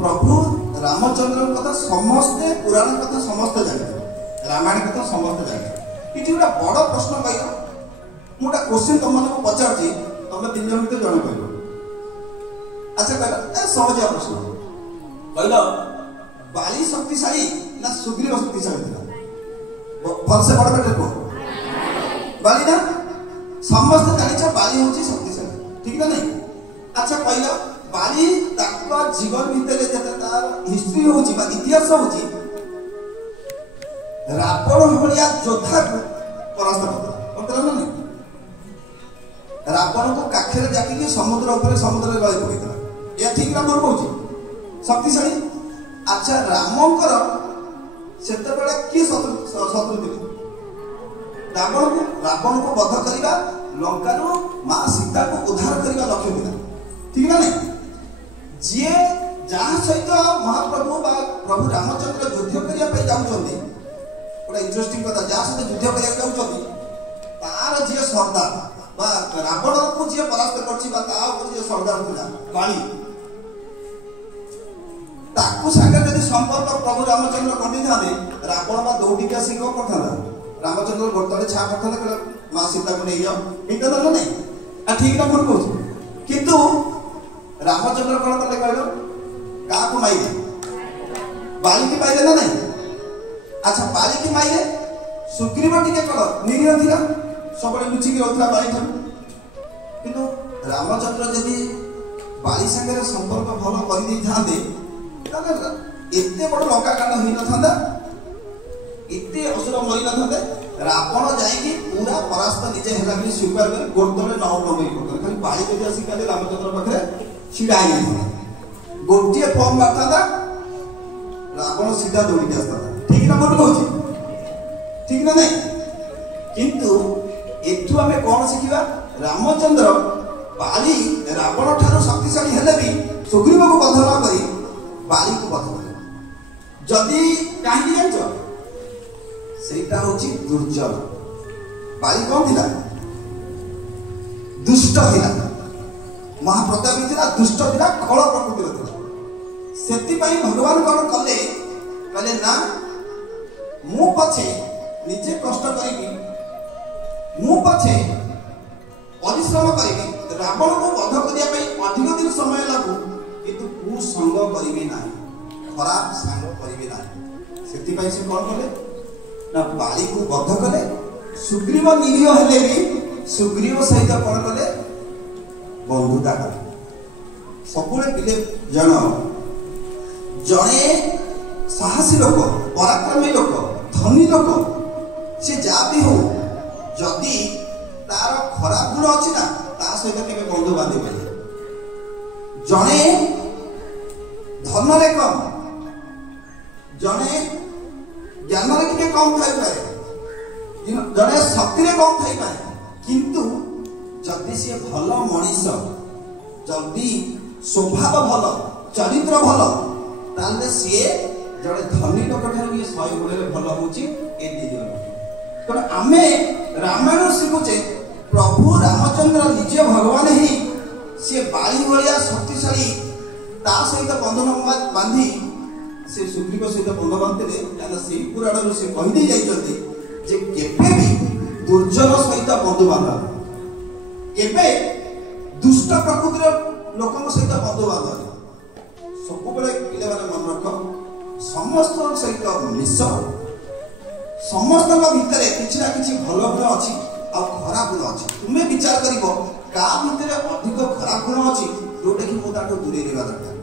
प्रभु रामचंद्र कथा समस्ते पुराण कथा समस्ते जानते, रामायण कथा समस्ते जानते। ये गोटे बड़ प्रश्न कह मुझे क्वेश्चन तुम को पचार तुम 3 जन भर जन कह। अच्छा कह सहज प्रश्न कहल बाली शक्तिशाली ना सुग्रीव शक्तिशाली था? भल से बड़ बेटे कह बाली ना समस्त जान बाली हूँ शक्तिशाली ठीक ना नहीं। अच्छा कहल बाली जीवन भितर तार हिस्ट्री हूँ इतिहास हूँ रावण भाया योद्धा को परास्त करता ना नहीं। रावण को काखेर जाकी समुद्र उपर समुद्र गली पड़ता यह ठीक ना भूल कहूँ शक्तिशाली। अच्छा रामकर से किए शत्रु थे? रावण को वध करवा लंका माँ सीता को उद्धार करने लक्ष्य था ठीक ना नहीं। जी जहाँ सहित महाप्रभु प्रभु रामचंद्र युद्ध करने जाऊँगी गोटे इंटरेस्टिंग कथा जहाँ सहित युद्ध करने तार जी सरदार रावण को जी परास्त कर सरदार था काली ताकू सागर यदि संपर्क प्रभु रामचंद्र कर रावण बा दौड़िक आसिक कौन करता रामचंद्र गोटे छा करता माँ सीता को नहीं जाओ ठीक ना नहीं ठीक ना भूल कहूँ किंतु रामचंद्र कौन कले कह क्या माइले बाली की माइले ना नहीं। अच्छा बाली की माइले सुग्रीव टिके कौन निरीह था सब लुचिकी रहा बाली ठार किंतु रामचंद्र जदि बाली सागर संपर्क भल कर एते बड़ लंका कांड हो न था एते असुर मरी न था रावण जाइए पूरा परास्त निजे है स्वीकार कर गोटे नौ नंबर पकड़ खाली बाली जब आसिक रामचंद्र पाखे छिड़ा गोटे फॉर्म मारता रावण सीधा दौड़ी आसता ठीक ना बोल कहूँ ठीक ना नहीं। किंतु एठू आम कौन शिखा रामचंद्र बाली रावण ठार शक्तिशाली हेले भी सुग्रीव को बध न कर बाली को बध कर जदि कहीं जान सेटा हूँ दुर्जन बाली कौन था दुष्ट था महाप्रतापी था दुष्ट था खल प्रकृतिर था से भगवान कौन कले कहले ना मु पछे निजे कष्ट करी मु पछे परिश्रम करी रावण को बध करने अधिक दिन समय लागू किंतु कुसंग करी ना खराब सांग करी ना से कौन कले ना बाली को बध कले सुग्रीव निरीह हेले भी सुग्रीव सहित कौन कले बंधुता कले सब पिले जन जड़े साहसी लोक पराक्रमी लोक धनी लोक से जहाँ भी हो जदि तार खराब गुण अच्छी ना ता सहित के बंधु बांधि पारे जड़े धन कम जड़े ज्ञान टे कम थी पाए जड़े शक्ति कम थी पाए किंतु जदि सी भल मनीष जदि स्वभाव भल चरित्र भल ताले सी जड़े धनी लोक ठार 100 गुण भल हूँ तेणु आम रामायण शिखुचे प्रभु रामचंद्र निजे भगवान ही सी बाली भाया शक्तिशाली ता सहित बंधन बांधि से सुग्रीव सहित बंध बांधते कहीं पुराण से कहीदे जाते भी दुर्जन सहित बंधु बांध केवे दुष्ट प्रकृतिर लोक सहित बंधु बांध सब पिले मन रख समस्त सहित मिश समस्त भितर किसी ना कि भल गुण अच्छी आ खराब गुण अच्छी तुम्हें विचार कर भितर अधिक खराब गुण अच्छी जोटा कि दूरे रहा दरकार।